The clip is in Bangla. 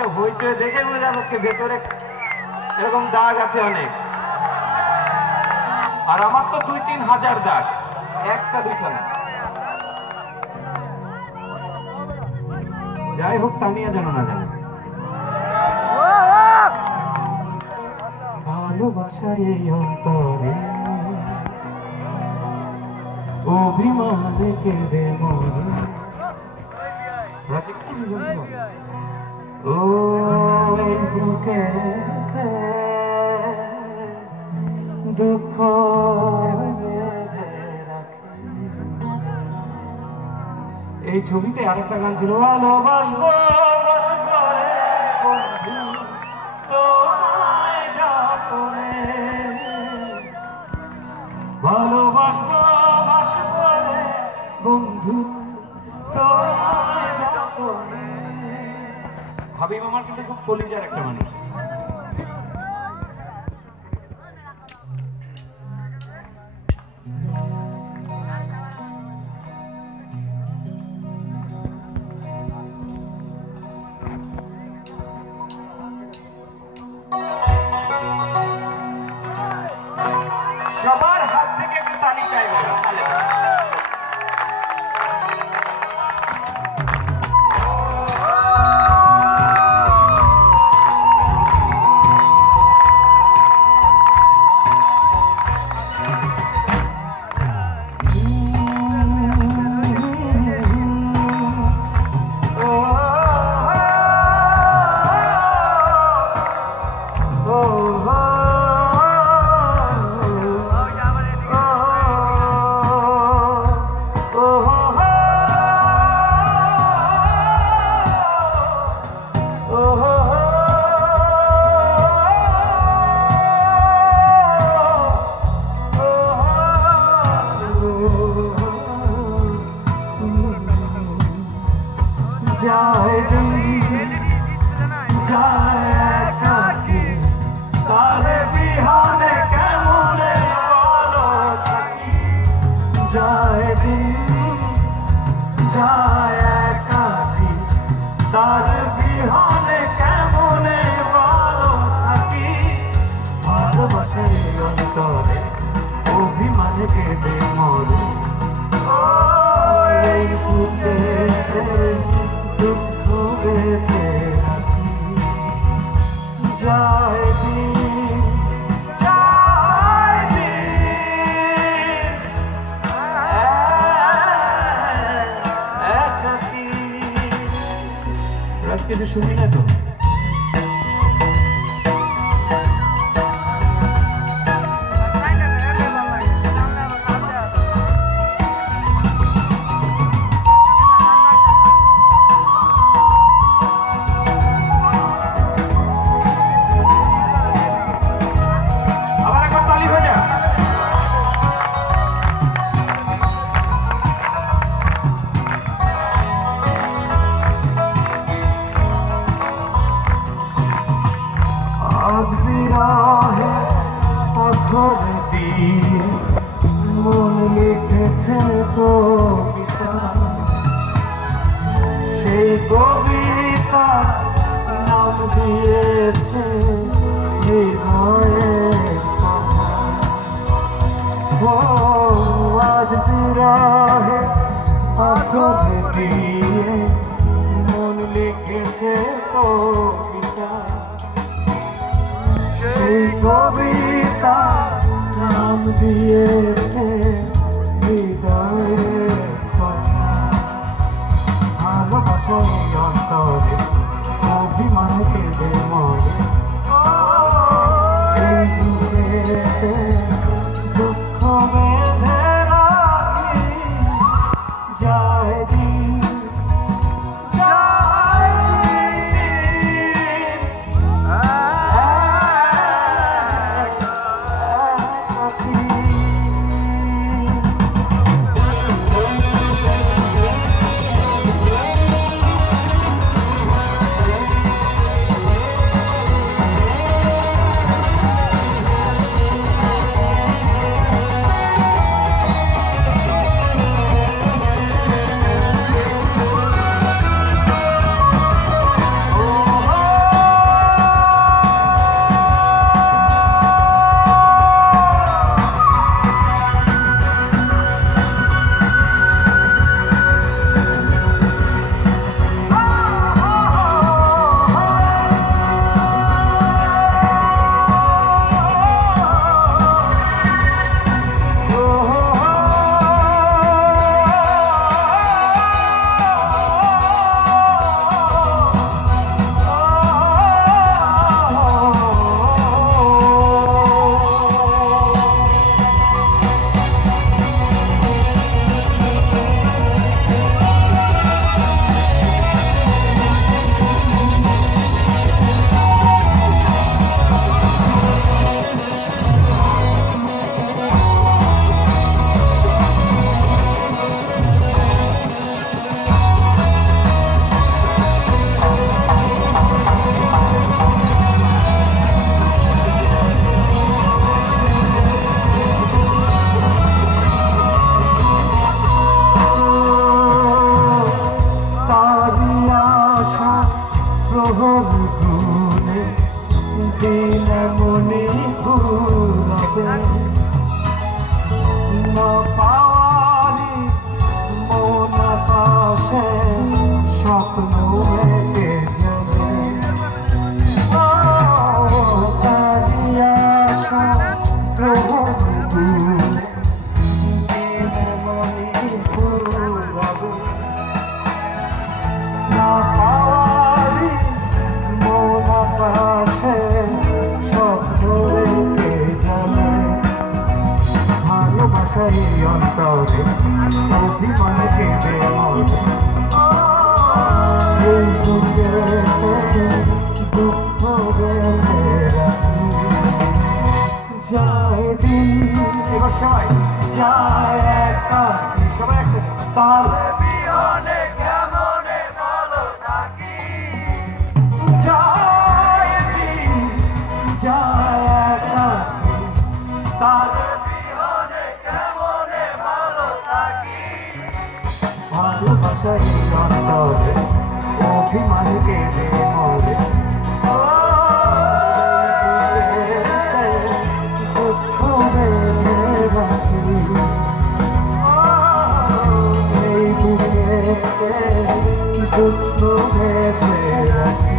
একটা হইচই দেখে বোঝা যাচ্ছে ভেতরে এরকম দাগ আছে অনেক। আর আমার তো 2-3 হাজার দাগ, একটা দুইটা না। যাই হোক, তানিয়া যেন না জানে ভালোবাসা এই অন্তরে অভিমানে কেঁদে মরে। ও বুকে দুঃখ এই ছবিতে আরেকটা গান ছিল, ভালোবাসবো তোমায় যতনে, ভালোবাসবো বন্ধু তোমায় যতনে। হাবিব আমার কিন্তু খুব কলিজার একটা মানুষ। সবার হাত থেকে একটু তালি চাইবে। অভিমানে কেঁদে মরে দুঃখ বেঁধে রাখি। যায় দিন যায় দিন একাকী। রাত কিছু শুনি না তো। মন লিখেছে কবিতা, সেই কবিতা নাম দিয়েছে হৃদয়ের কথা। ও আজ বিরহে আঁচল দিয়ে মন লিখেছে কবিতা, সেই কবিতা নাম দিয়েছে হৃদয়ের কথা। ভালোবাসা অন্তরে অভিমানে কেঁদে মরে এই বুকেতে দুঃখ বেঁধে রাখি। যায় দিন যায় দিন তার বিহনে কেমনে ভালো থাকি যায় দিন যায় একাকী তার বিহনে কেমনে ভালো থাকি ভালোবাসাই অন্তরে অভিমান কেঁদে মরে দুঃখ বেঁধে রাখি এই বুকে দুঃখ বেঁধে রাখি